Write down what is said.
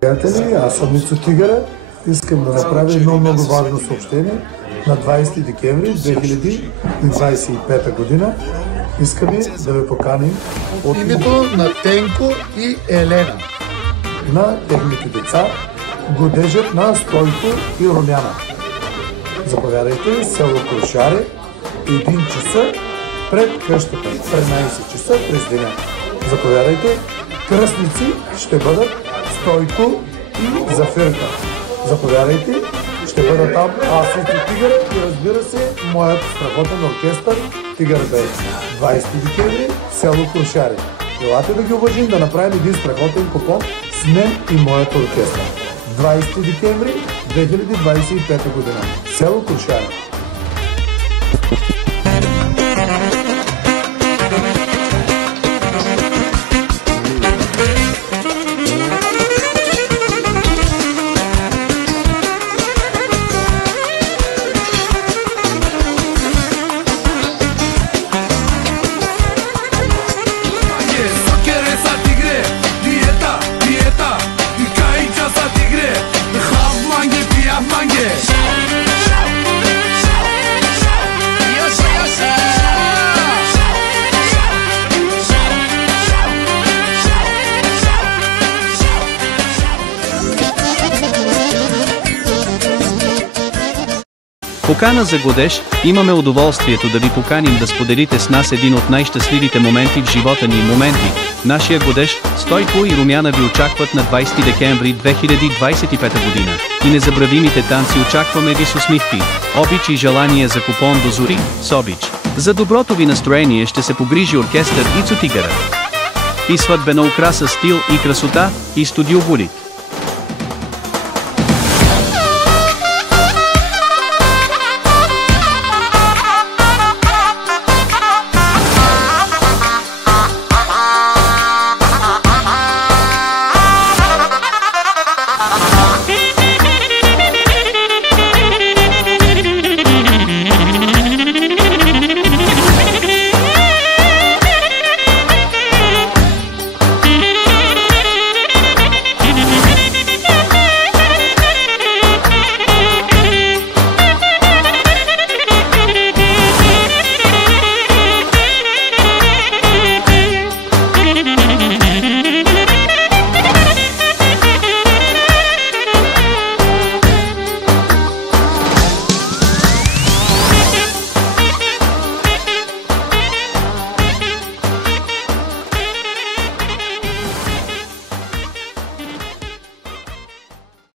Приятели, аз съм Ицо Тигъра. Искам да направя едно много важно съобщение. На 20 декември 2025 година искаме да ви поканим от името на Тенко и Елена на техните деца, годежът на Стойко и Румяна. Заповядайте, село Крушаре, 1 часа пред къщата, 13 часа през деня. Заповядайте, кръстници ще бъдат Стойко и Зафирка. Заповядайте, ще бъда там аз и Тигър и разбира се, моят страхотен оркестър Тигър Бей. 20 декември, село Крушаре. Елате да ги уважим, да направим един страхотен купон с мен и моят оркестър. 20 декември 2025 година. Село Крушаре. Покана за годеж, имаме удоволствието да ви поканим да споделите с нас един от най-щастливите моменти в живота ни. Нашия годеж, Стойко и Румяна ви очакват на 20 декември 2025 година. И незабравимите танци очакваме ви с усмивки, обич и желание за купон до зори, с обич. За доброто ви настроение ще се погрижи оркестър Ицо Тигъра. И сватбена украса, стил и красота, и студио Булик.